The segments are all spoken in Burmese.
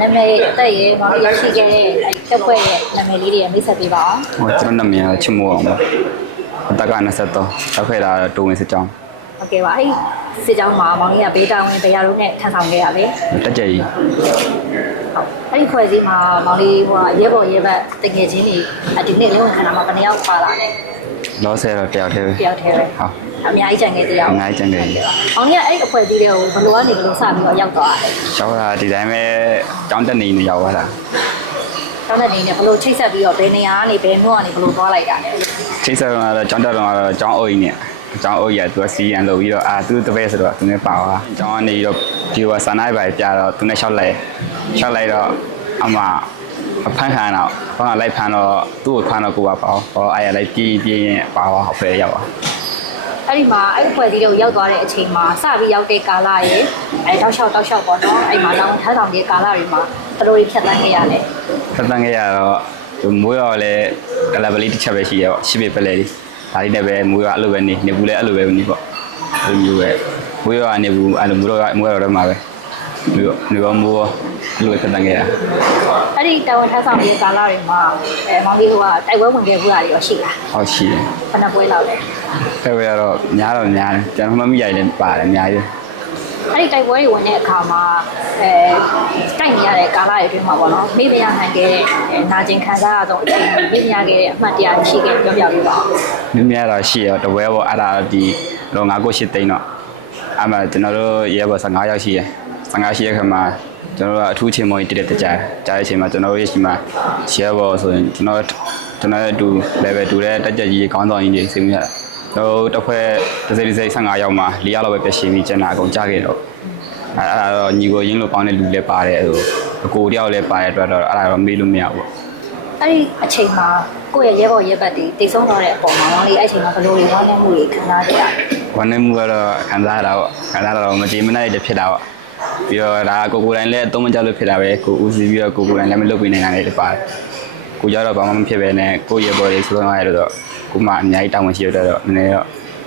နာမည်တက်ရဲ့မောင်လေးရရှိခဲ့တဲ့တက်ဖွဲ့ရဲ့နာမည်လေးတွေမိတ်ဆက်ပေးပါအောင်ဟိုကျွန်တော်နာမည်ချစ်မိုးအောင်ပါအတက်က23တောက်ခဲ့တာတိုးဝင်စစ်ကြောင်းဟုတ်ကဲ့ပါအဲ့စစ်ကြောင်းမှာမောင်လေးကဘေးတာဝန်တရားလုံးနဲ့ထမ်းဆောင်ခဲ့ရပဲတက်ကြကြီးဟုတ်အဲ့ဒီဖွဲ့စည်းမှာမောင်လေးဟိုရဲဘော်ရဲဘက်တကယ်ချင်းတွေဒီနေ့လုံးဝခံတာမှာဘယ်နှယောက်ပါလာလဲလောဆယ်တော့တယောက်တည်းပဲတယောက်တည်းပဲဟုတ်အများကြီးကြံခဲ့တရားအများကြီးကြံခဲ့မောင်လေးကအဲ့အဖွဲ့အစည်းတွေကိုဘယ်လိုကနေဘယ်လိုစပြီးတော့ရောက်သွားလဲရောက်တာဒီတိုင်းပဲကျောင်းတက်နေနေရောက်သွားတာကျောင်းတက်နေနေဘယ်လိုချိတ်ဆက်ပြီးတော့ဘယ်နေရာကနေဘယ်မြို့ကနေဘယ်လိုသွားလိုက်တာလဲချိတ်ဆက်တော့ကျောင်းတက်တော့ကျောင်းအုပ်ကြီးနဲ့ကျောင်းအုပ်ကြီးကသူကစီရန်လုပ်ပြီးတော့သူတပည့်ဆိုတော့သူနဲ့ပါသွားကျောင်းကနေတော့ဒီကစာနိုင်ပါပြတော့သူနဲ့လျှောက်လိုက်တော့အမအဖန်ခံတော့ဘာမှလိုက်ဖန်တော့သူ့ကိုဖန်တော့ကိုပါပေါ့ဟောအဲ့ရလိုက်ပြေးရင်ပါသွားဟောဖဲရောက်သွားအဲ့ဒီမှာအဲ့ဖွဲ့စည်းတွေကိုရောက်သွားတဲ့အချိန်မှာစပြီးရောက်တဲ့ကာလရေအဲ့တောက်လျှောက်ပေါ့နော်အဲ့မှာလောင်ထမ်းဆောင်တဲ့ကာလတွေမှာဘယ်လိုဖြတ်သန်းခဲ့ရလဲဖြတ်သန်းခဲ့ရတော့မွေးရောလည်းကလပ်ပလေးတစ်ချက်ပဲရှိရပေါ့ရှစ်ပေပလဲလေးဒါလေးနဲ့ပဲမွေးရောအဲ့လိုပဲနေဘူးလည်းအဲ့လိုပဲနေပေါ့အဲ့လိုမျိုးပဲမွေးရောနေဘူးအဲ့လိုမွေးရောတော့မှာပဲနေရောမိုးအဲ့လိုဖြတ်သန်းခဲ့ရအဲ့ဒီတာဝန်ထမ်းဆောင်တဲ့ကာလတွေမှာမောင်လေးကတိုက်ပွဲဝင်ခဲ့ဘူးလားရောရှိလားဟုတ်ရှိတယ်ဘယ်နှပွဲလောက်လဲတိုက်ပွဲကတော့များတယ်ကျွန်တော်မမိရိုက်လည်းပါတယ်အများကြီးအဲ့ဒီတိုက်ပွဲတွေဝင်တဲ့အခါမှာတိုက်နေရတဲ့ကာလတွေအတွင်းမှာပေါ့နော်မိမရနိုင်ခဲ့တဲ့နာကျင်ခံစားရတော့အချိန်မိမရခဲ့တဲ့အမှတ်တရရှိခဲ့ပြောပြပေးပါဦးမိမရတော့ရှိရတပွဲပေါ့အဲ့ဒါဒီတော့9ကို8သိန်းတော့အမှကျွန်တော်တို့ရဲဘော်15ယောက်ရှိရ15ရှိရခါမှာကျွန်တော်တို့အထူးချင်းမော်ကြီးတက်ကြားတဲ့အချိန်မှာကျွန်တော်တို့ရဲ့ရှိမှာရဲဘော်ဆိုရင်ကျွန်တော်ရဲ့တူ level 2တဲ့တက်ကြကြီးခေါင်းဆောင်ကြီးတွေစိတ်မရတော့တစ်ဖွဲ့15ယောက်မှာ4ယောက်လောက်ပဲပြည့်ရှင်းပြီးကျန်တာအကုန်ကြားခဲ့တော့အဲ့ဒါတော့ညီကိုရင်းလို့ပေါင်းတဲ့လူလည်းပါတယ်ဟိုအကိုတယောက်လည်းပါတဲ့အတွက်တော့အဲ့ဒါတော့မေးလို့မရဘူးအဲ့ဒီအချိန်မှာကိုယ့်ရဲ့ရဲဘော်ရဲဘက်တွေတိတ်ဆုံးသွားတဲ့အပေါ်မှာမောင်လေးအဲ့အချိန်မှာဘယ်လိုတွေဝမ်းနည်းမှုတွေခံစားကြရလဲဝမ်းနည်းမှုကတော့ခံစားရတာပေါ့ခံစားတော့မကြေမနက်ရဖြစ်တာပေါ့ပြီးတော့ဒါကိုတိုင်းလည်းအသုံးမကျလို့ဖြစ်တာပဲကိုဦးစီးပြီးတော့ကိုတိုင်းလည်းမလုပ်ပေးနိုင်တာလည်းပါတယ်ကိုကြတော့ဘာမှမဖြစ်ပဲနဲ့ကိုရဲဘော်တွေဆိုတော့ရတော့ကိုမှအများကြီးတောင်းဝင်ရှိရတော့နည်းနည်းတော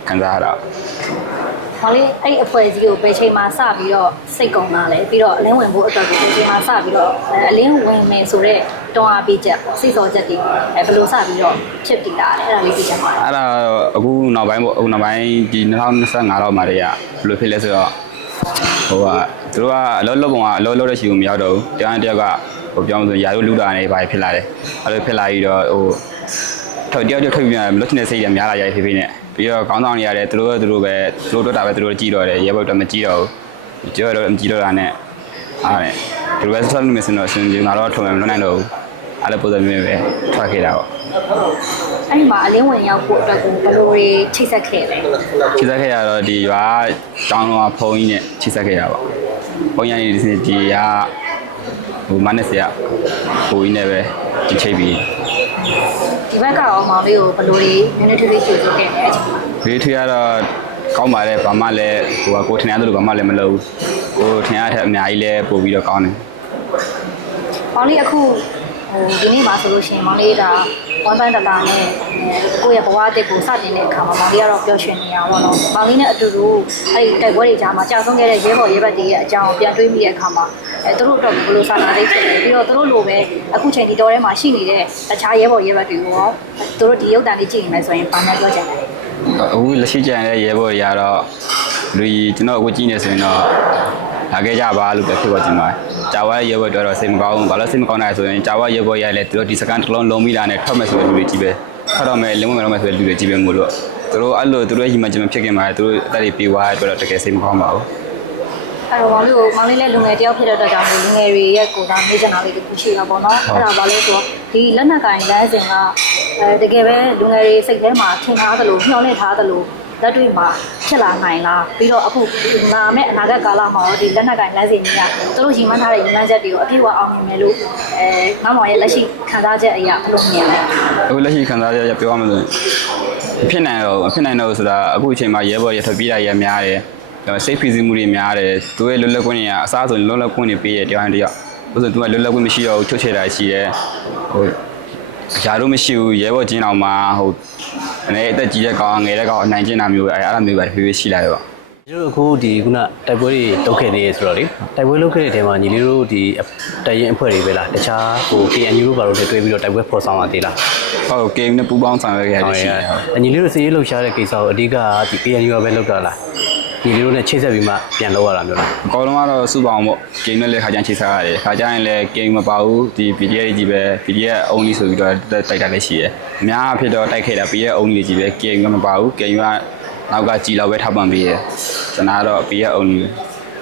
့ခံစားရတာမောင်လေးအဲ့အဖွဲ့အစည်းကိုဘယ်ချိန်မှစပြီးတော့စိတ်ကုန်လာလဲပြီးတော့အလင်းဝင်ဖို့အတွက်ကိုဘယ်ချိန်မှစပြီးတော့အလင်းဝင်မယ်ဆိုတော့တွန်းအားပေးချက်စိတ်စောချက်တွေဘယ်လိုစပြီးတော့ဖြစ်တည်တာလဲအဲ့ဒါလေးသိချင်ပါတယ်အဲ့ဒါအခုနောက်ပိုင်းပေါ့အခုနောက်ပိုင်းဒီ2025လောက်မှာတည်းကဘယ်လိုဖြစ်လဲဆိုတော့ဟိုကသူတို့ကအလောလုံးပုံကအလောလုံးတဲ့ရှိကိုမရောက်တော့ဘူးတရားတယောက်ကဟိုပြောမှဆိုရာတို့လူတာနေပါဖြစ်လာတယ်အဲ့လိုဖြစ်လာပြီးတော့ဟိုထောက်တယောက်ထွက်ပြီးမလို့တဲ့စိတ်တွေများလာရိုက်ဖေးဖေးနဲ့ပြီးတော့ခေါင်းဆောင်တွေရတယ်သူတို့ပဲသူတို့တွေ့တာပဲသူတို့ကြည့်တော့တယ်ရဲဘော်တော့မကြည့်တော့ဘူးကြောက်တော့မကြည့်တော့တာနဲ့အားနဲ့သူတို့ပဲဆက်လို့မစင်တော့စင်ကြငါတော့ထုံမနိုင်တော့ဘူးအဲ့လိုပုံစံမျိုးပဲထွက်ခဲ့တာပေါ့အဲ့ဒီမှာအလင်းဝင်ရောက်ဖို့အတွက်ကိုဘယ်လိုတွေချိတ်ဆက်ခဲ့လဲချိတ်ဆက်ခဲ့ရတော့ဒီရွာတောင်းတော့ဖုန်းကြီးနဲ့ချိတ်ဆက်ခဲ့တာပေါ့ဖုန်းရည်ဒီကဟိုမနက်စီကဟိုကြီးနဲ့ပဲချိတ်ပြီးဒီဘက်ကတော့မောင်လေးကိုဘယ်လိုတွေနည်းနည်းထွေးထွေးကြိုးစားခဲ့လဲအချိန်မှာဒီထွေးကတော့ကောင်းပါလေဘာမှလည်းဟိုကိုထင်ရတယ်လို့ဘာမှလည်းမလုပ်ဘူးကိုထင်ရတဲ့အများကြီးလည်းပို့ပြီးတော့ကောင်းတယ်မောင်လေးအခုဒီနေ့မှာဆိုလို့ရှိရင်မောင်လေးကဝမ်းပန်းတလာနဲ့ကိုယ့်ရဲ့ဘဝအသစ်ကိုစတင်တဲ့အခါမှာမောင်လေးကတော့ပျော်ရွှင်နေရပါတော့မောင်လေးနဲ့အတူတူအဲ့ဒီတိုက်ပွဲတွေကြားမှာကြာဆုံးခဲ့တဲ့ရဲဘော်ရဲဘက်တွေရဲ့အကြောင်းပြန်တွေးမိတဲ့အခါမှာသူတို့တော့ဘယ်လိုစာနာသိဖြစ်လဲပြီးတော့သူတို့လိုပဲအခုချိန်ဒီတော်ထဲမှာရှိနေတဲ့တခြားရဲဘော်ရဲဘက်တွေကိုရောသူတို့ဒီရုပ်တံလေးကြည့်နေမယ်ဆိုရင်ဘာမှပြောချင်တယ်အခုလက်ရှိကြံတဲ့ရဲဘော်တွေကတော့လူကြီးကျွန်တော်အခုကြည့်နေဆိုရင်တော့လာခဲ့ကြပါလို့ပဲဖြစ်ပေါ်ကြပါတယ်။ကြာဝါရဲဘော်တော့စိတ်မကောင်းဘူး။ဘာလို့စိတ်မကောင်းလဲဆိုရင်ကြာဝါရဲဘော်ရလဲသူတို့ဒီစကန်တစ်လုံးလုံးမိတာနဲ့ထွက်မယ်ဆိုတဲ့လူတွေကြီးပဲ။ထွက်တော့မယ်လင်းဝင်တော့မယ်ဆိုတဲ့လူတွေကြီးပဲမို့လို့သူတို့အဲ့လိုသူတို့ကြီးမှကျွန်မဖြစ်ခင်မှာသူတို့အသက်တွေပြေးသွားတဲ့အတွက်တကယ်စိတ်မကောင်းပါဘူး။အဲ့တော့မောင်လေးလည်းလူငယ်တယောက်ဖြစ်တဲ့အတွက်ကြောင့်လူငယ်တွေရဲ့ကိုယ်တော်မေ့ချင်တာလေးတခုရှိတာပေါ့နော်။အဲ့ဒါဘာလဲဆိုတော့ဒီလက်နက်ကင်လမ်းစဉ်ကတကယ်ပဲလူငယ်တွေစိတ်ထဲမှာထင်ထားသလိုမျှော်လင့်ထားသလိုလက်တွေ့မှာဖြစ်လာနိုင်လားပြီးတော့အခုလာမယ့်အနာဂတ်ကာလမှာဒီလက်နက်ကင်လမ်းစဉ်ကြီးကသူတို့ရင်မှန်းထားတဲ့ရည်မှန်းချက်တွေကိုအပြည့်အဝအောင်မြင်မယ်လို့ငါမောင်ရဲ့လက်ရှိခံစားချက်အရာဘယ်လိုမြင်လဲအခုလက်ရှိခံစားချက်ပြောရမယ်ဆိုရင်ဖြစ်နိုင်တော့ဆိုတာအခုအချိန်မှာရဲဘော်ရထွက်ပြေးတာရများတယ်စိတ်ဖိစီးမှုတွေများတယ်သူရဲ့လွတ်လပ်ခွင့်တွေကအစားဆိုလွတ်လပ်ခွင့်တွေပေးရတရားတယောက်ဥပဒေသူကလွတ်လပ်ခွင့်မရှိတော့ဘူးချုပ်ချယ်တာရှိတယ်ဟိုရာတို့မရှိဘူးရဲဘော်ချင်းအောင်မှာဟိုအနေအသက်ကြီးတဲ့ကောင်ငယ်တဲ့ကောင်အနိုင်ကျင့်တာမျိုးပဲအဲ့လိုမျိုးပဲဖြည်းဖြည်းရှိလာတယ်ပေါ့ တို့အခုဒီခုနတိုက်ပွဲတွေတုတ်ခဲ့သေးရဆိုတော့လေတိုက်ပွဲလုပ်ခဲ့တဲ့တဲမှာညီလေးတို့ဒီတိုက်ရင်အဖွဲ့တွေပဲလားတခြားဟို KNU တို့ဘာလို့တွဲပြီးတော့တိုက်ပွဲဖော်ဆောင်ရသေးလား ဟုတ်ကဲနဲ့ပူပေါင်းဆောင်ရွက်ခဲ့ရရှိတယ် ညီလေးတို့စီးရေးလှုပ်ရှားတဲ့ကိစ္စကိုအဓိကဒီ KNU ကပဲလုပ်တာလားညီလေးတို့နဲ့ချိတ်ဆက်ပြီးမှပြန်လုပ်ရတာမျိုးလား အကောင်လုံးကတော့စုပေါင်းပေါ့ဂိမ်းနဲ့လည်းခါကျန်းချိတ်ဆက်ရတယ်ခါကျရင်လည်းဂိမ်းမပါဘူးဒီ PDF ကြီးပဲ PDF only ဆိုပြီးတော့တိုက်တာလည်းရှိတယ်အများအဖြစ်တော့တိုက်ခဲ့တာ PDF only ကြီးပဲဂိမ်းကမပါဘူးဂိမ်းကနောက်ကကြည်လောက်ပဲထောက်ပံ့ပေးရကျွန်တော်ကတော့ PDF only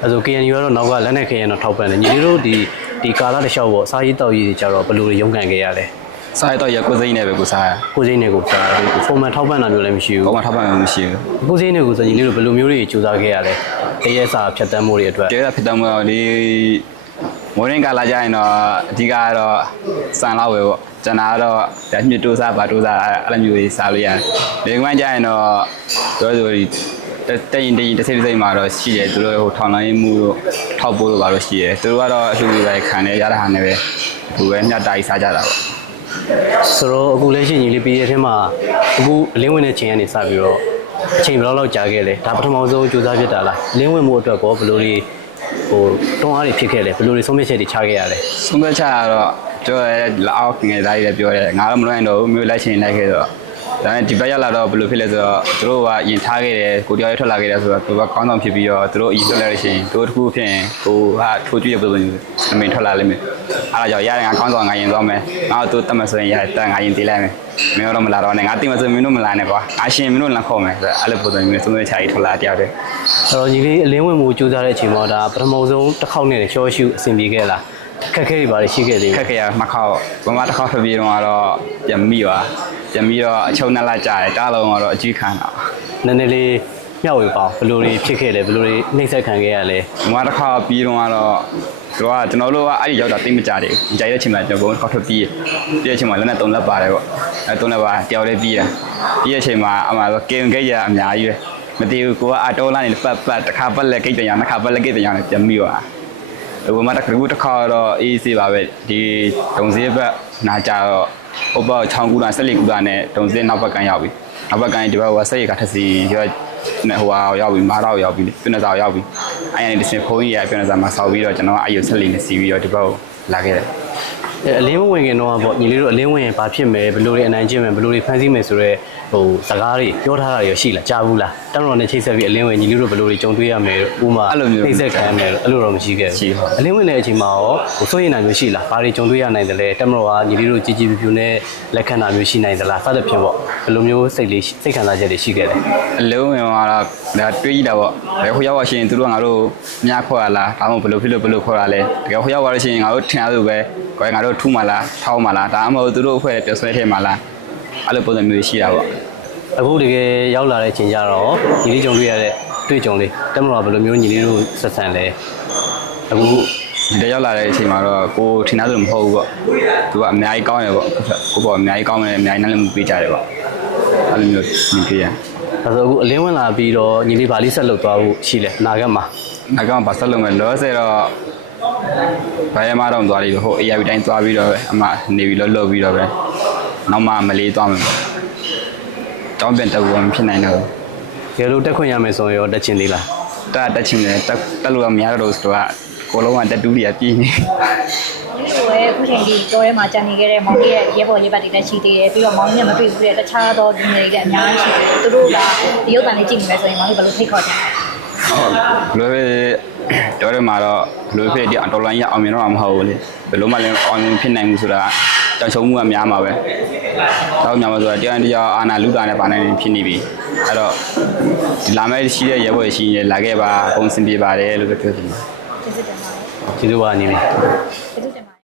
အဲဆို KNU ကတော့နောက်ကလက်နဲ့ခဲရင်တော့ထောက်ပံ့တယ်ညီလေးတို့ဒီကာလတစ်လျှောက်ပေါ့စားရေးတောက်ရေးကြတော့ဘယ်လိုရုန်းကန်ခဲ့ရလဲ စားတော့ရကိုစိမ့်နေပဲကိုစား ကိုစိမ့်တွေကိုစားပုံမှန်ထောက်ပံ့တာမျိုးလည်းမရှိဘူး ဘာမှထောက်ပံ့မှမရှိဘူး ကိုစိမ့်တွေကိုဆိုညီလေးတို့ဘယ်လိုမျိုးတွေစူးစမ်းခဲ့ရလဲတရက်စာဖြတ်တန်းမှုတွေအတွက် ကျေရဖြစ်တော့ဒီမိုးရင်းကလာကြရင်တော့အဓိကကတော့စံလောက်ပဲပေါ့ကျွန်တော်ကတော့ဓာတ်မြတိုးစားပါတိုးစားအဲ့လိုမျိုးကြီးစားလို့ရတယ်ဒီကွမ်းကြရင်တော့တို့ဆိုတက်ရင်တစ်စိမ့်မှာတော့ရှိတယ်သူတို့ဟိုထောင်လိုင်းမှုတို့ထောက်ပိုးတို့ပါလို့ရှိတယ်သူတို့ကတော့အလှူတွေပဲခံနေရတာဟာနဲ့ပဲသူပဲညတာကြီးစားကြတာပေါ့ ဆိုတော့အခုလက်ရှိညီလေးပြည်ရဲ့ထဲမှာအခုအလင်းဝင်တဲ့ချိန်ကနေစပြီးတော့အချိန်ဘယ်လောက်ကြာခဲ့လဲဒါပထမဆုံးစူးစမ်းဖြစ်တာလားလင်းဝင်မှုအတွက်ကောဘယ်လိုတွေဟိုတွန်းအားတွေဖြစ်ခဲ့လဲဘယ်လိုတွေဆုံးဖြတ်ချက်တွေချခဲ့ရလဲ ဆုံးဖြတ်ချက်ကတော့ပြောရဲလောက်ငယ်သားကြီးလည်းပြောတယ်ငါတော့မလွနိုင်တော့ဘူးမျိုးလိုက်ချင်လိုက်ခဲ့တော့ဒါနဲ့ဒီဘက်ရောက်လာတော့ဘယ်လိုဖြစ်လဲဆိုတော့သူတို့ကယင်ထားခဲ့တယ်ကိုတယောက်ထွက်လာခဲ့တယ်ဆိုတော့သူကကောင်းဆောင်ဖြစ်ပြီးတော့သူတို့အရင်ထွက်လာလို့ရှိရင်တို့တစ်ခုဖြစ်ရင်ကိုဟာထိုးကြည့်ရပုံစံမျိုးအမင်းထွက်လာလိမ့်မယ်အားကြောင့်ရတယ်ငါကောင်းဆောင်ငါရင်သွားမယ်ငါတို့တက်မဆိုရင်ရတက်ငါရင်တီးလိုက်မယ်မင်းတော့မလာတော့နဲ့ငါတင်မဆိုမင်းတို့မလာနဲ့ကွာငါရှင်မင်းတို့လမ်းခေါ်မယ်ဆိုတော့အဲ့လိုပုံစံမျိုးသုံးချာကြီးထွက်လာတယောက်တည်း အဲ့တော့ညီလေးအလင်းဝင်မှုစူးစမ်းတဲ့အချိန်မှာဒါပထမဆုံးတစ်ခေါက်နဲ့ရှော့ရှုအဆင်ပြေခဲ့လားခက်ခဲတွေပါလေရှိခဲ့သေး ခက်ခဲရမခေါက်ဘမတစ်ခေါက်ဖြစ်ပြီးတော့ပြန်မိပါပြန်ပြီးတော့အချုံနဲ့လာကြတယ်တားလုံးကတော့အကြီးခံတာ နည်းနည်းလေးမျှဝေပါဘယ်လိုတွေဖြစ်ခဲ့လဲဘယ်လိုတွေနှိမ့်ဆက်ခံခဲ့ရလဲ ဘမတစ်ခေါက်ပြီးတော့သူကကျွန်တော်တို့ကအဲ့ဒီရောက်တာတိတ်မကြတယ်ကြိုက်တဲ့အချိန်မှာကျွန်တော်ဘုံခေါက်ထွက်ပြီးတဲ့အချိန်မှာလည်းနဲ့3လက်ပါတယ်ပေါ့အဲ3လက်ပါတယောက်လေးပြီးတာပြီးတဲ့အချိန်မှာအမှကင်ဂိတ်ရအများကြီးပဲမတည်ဘူးကိုကအတော်လာနေပတ်တစ်ခါပတ်လက်ဂိတ်တရားနှစ်ခါပတ်လက်ဂိတ်တရားနဲ့ပြန်ပြီးသွားဘုံမှာတစ်ခါတော့အေးစေးပါပဲဒီတုံစည်းဘက်နာကြတော့ဥပ္ပချောင်းကူတာဆက်လက်ကူတာနဲ့တုံစည်းနောက်ဘက်ကန်ရောက်ပြီနောက်ဘက်ကန်ဒီဘက်ကဆက်ရကထစီရောနဲ့ဟိုရောက်ပြီမားတော့ရောက်ပြီပြနေစာရောက်ပြီအဲ့ရနေတစ်စင်ဖုန်းကြီးရပြနေစာမှာဆောက်ပြီးတော့ကျွန်တော်အဲ့ရဆက်လက်နဲ့စီးပြီးတော့ဒီဘက်ကိုလာခဲ့တယ် အလင်းဝင်ခင်တော့ပေါ့ညီလေးတို့အလင်းဝင်ရင်ဘာဖြစ်မယ်ဘယ်လိုတွေအနိုင်ကျင့်မယ်ဘယ်လိုတွေဖန်ဆီးမယ်ဆိုတော့ဟိုစကားတွေပြောထားတာတွေရှိလားကြားဘူးလားတမ်းတော်နဲ့ချိတ်ဆက်ပြီးအလင်းဝင်ညီလေးတို့ဘယ်လိုတွေကြုံတွေ့ရမယ်ဥမာနှိမ့်ဆက်ခံရမယ်အဲ့လိုတော့မရှိခဲ့ဘူးအလင်းဝင်တဲ့အချိန်မှာရောဟိုစိုးရိမ်နိုင်မျိုးရှိလားဘာတွေကြုံတွေ့ရနိုင်တယ်လဲတမ်းတော်ကညီလေးတို့ကြည်ကြည်ပြူနဲ့လက်ခံတာမျိုးရှိနိုင်သလားစသဖြင့်ပေါ့ဘယ်လိုမျိုးစိတ်ခံစားချက်တွေရှိခဲ့လဲ အလုံးဝင်တော့ဒါတွေးကြည့်တာပေါ့ဘယ်ဟိုရောက်ရှင်သူတို့ငါတို့မြားခွာလားဒါမှမဟုတ်ဘယ်လိုဖြစ်လို့ဘယ်လိုခွာတာလဲတကယ်ဟိုရောက်သွားလို့ရှိရင်ငါတို့ထင်ရလို့ပဲကိုယ်ငါတို့ထူးမှလားထောင်းမှလားဒါမှမဟုတ်သူတို့အဖွဲ့ပြဆွဲထဲမှလားအဲ့လိုပုံစံမျိုးရှိတာပေါ့ အခုတကယ်ရောက်လာတဲ့အချိန်ကျတော့ညီလေးကြုံတွေ့ရတဲ့တွေ့ကြုံလေးတမ်းတော်ကဘယ်လိုမျိုးညီလေးတို့ဆက်ဆံလဲအခု ဒီရောက်လာတဲ့အချိန်မှာတော့ကိုထင်သားလို့မဟုတ်ဘူးပေါ့သူကအများကြီးကောင်းတယ်ပေါ့ကိုပေါ့အများကြီးကောင်းတယ်အများကြီးနားလည်မှုပေးကြတယ်ပေါ့အဲ့လိုမျိုးနေပြရ ဒါဆိုအခုအလင်းဝင်လာပြီးတော့ညီလေးဗာလေးဆက်လုပ်သွားဖို့ရှိလဲအနာဂတ်မှာ အကောင်ဘာဆက်လုံးမဲ့လောဆယ်တော့ဘာရမတော့သွားလိမ့်ဟို AI တိုင်းသွားပြီးတော့အမနေပြီးလှုပ်ပြီးတော့ပဲနောက်မှမလေးသွားမယ်တောင်းပြန်တက်ဖို့မဖြစ်နိုင်တော့ ရေလိုတက်ခွင့်ရမယ်ဆိုရင်ရောတက်ချင်သေးလား တက်ချင်းတယ်တက်လို့မရတော့ဆိုတော့ကိုလုံးကတက်တူးကြီးပြင်းနေ ဒီလိုပဲအခုချိန်ဒီတော်ထဲမှာကြာနေခဲ့တဲ့မောင်ကြီးရဲ့ရဲဘော်ရဲဘက်တွေလည်းရှိသေးတယ်ပြီးတော့မောင်ကြီးနဲ့မတွေ့ဘူးတဲ့တခြားသောလူတွေလည်းအများကြီးရှိတယ်သူတို့ကဒီရုပ်သံလေးကြည့်နေမယ်ဆိုရင်မောင်ကြီးဘယ်လိုထိတ်ခေါ်ကြလဲ ဟုတ်ဘယ်လိုတော်တယ်မှာတော့ဘယ်လိုဖြစ်ဒီအတော်လိုင်းရအောင်မြင်တော့မှာမဟုတ်ဘူးလေဘယ်လိုမှလည်းအောင်မြင်ဖြစ်နိုင်ဘူးဆိုတာကြောင်ချုံမှုကများမှာပဲတော့များမှာဆိုတာတရားအာနာလူတာနဲ့ပါနိုင်ဖြစ်နေပြီအဲ့တော့ဒီလာမဲ့ရှိတဲ့ရဲဘော်ရှိရင်လာခဲ့ပါပုံစံပြပါတယ်လို့ပြောချင်တယ် ကျေးဇူးတင်ပါတယ် ကျေးဇူးပါညီလေး ကျေးဇူး